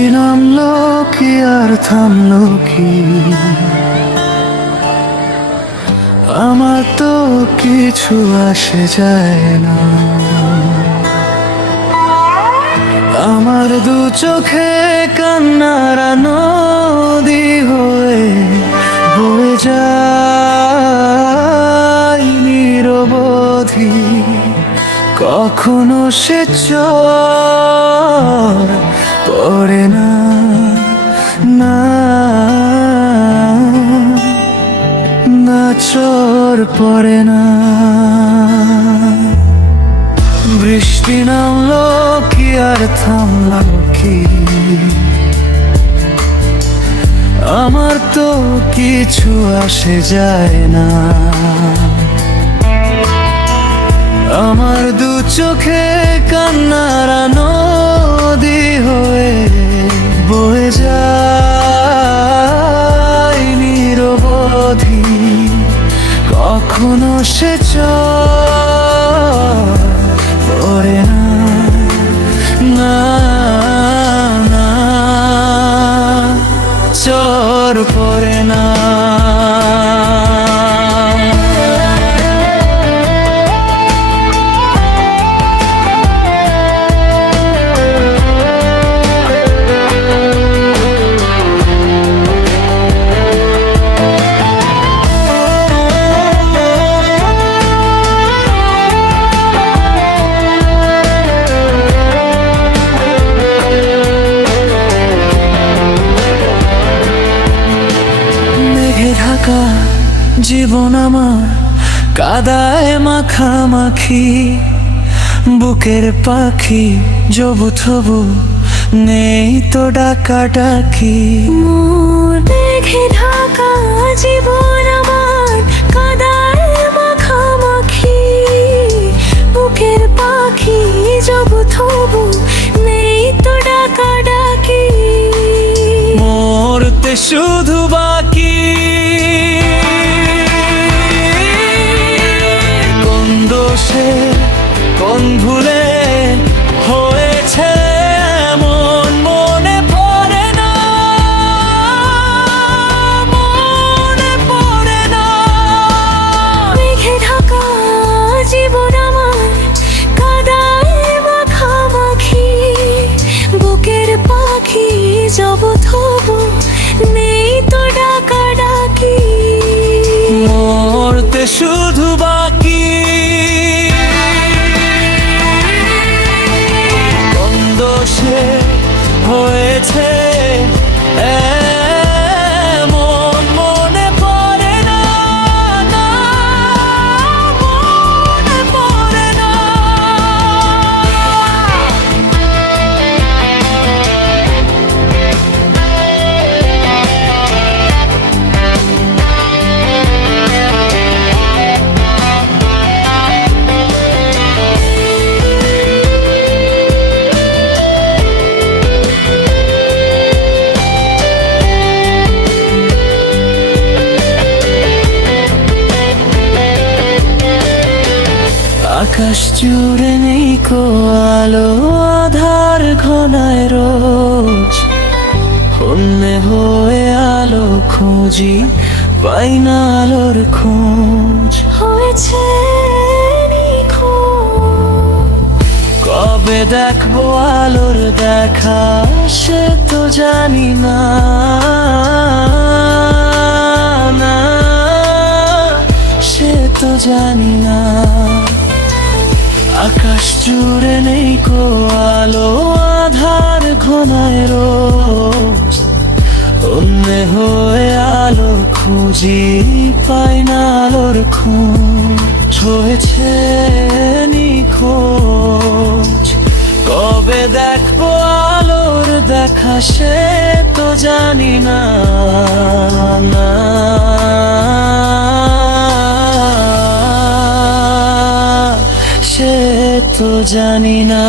বৃষ্টি নামলো কি আর থামলো কি, আমার তো কিছু আসে যায় না। আমার দু চোখে কান্নারা নদী হয়ে বয়ে যায় নিরবধি। কখনো সে চর পড়ে না, না না চর পড়ে না। বৃষ্টি নামলো কি আর থামলো কি, আমার তো কিছু আসে যায় না। আমার দু চোখে কান্নারা নদী হয়ে বয়ে যায় নিরবধি। কখনো সে চর পড়ে না, না না চর পড়ে না। ঢাকা জীবন আমার কাদায় মাখামাখি, বুকের পাখি জবু থবু নেই তো ডাকাডাকি। মেঘে ঢাকা জীবন আমার কাদায় মাখামাখি, বুকের পাখি জবু থবু নেই তো ডাকাডাকি। মরতে শুধু বাকি কোন দোষে কোন ভুলে হয়েছে এমন মনে পড়ে না, মনে পড়ে না। মেঘে ঢাকা জীবন আমার কাদায় মাখামাখি, বুকের পাখি জবু থবু নেই তো ডাকাডাকি। মরতে শুধু বাকি কোন দোষে হয়েছে এমন মনে পড়ে না, না মনে পড়ে না। আকাশ জুড়ে নেই কো আলো, আধার ঘনায় রোজ হন্যে হয়ে আলো খুঁজি, পাই না আলোর খোঁজ। হয়েছে নিখোঁজ, কবে দেখবো আলোর দেখা সে তো জানি না, না সে তো জানি না। আকাশ জুড়ে নেই কো আলো, আধার ঘনায় রোজ হন্যে হয়ে আলো খুঁজি, পাই না আলোর খোঁজ। হয়েছে নিখোঁজ, কবে দেখবো আলোর দেখা সে তো জানি না, না সে তো জানি না।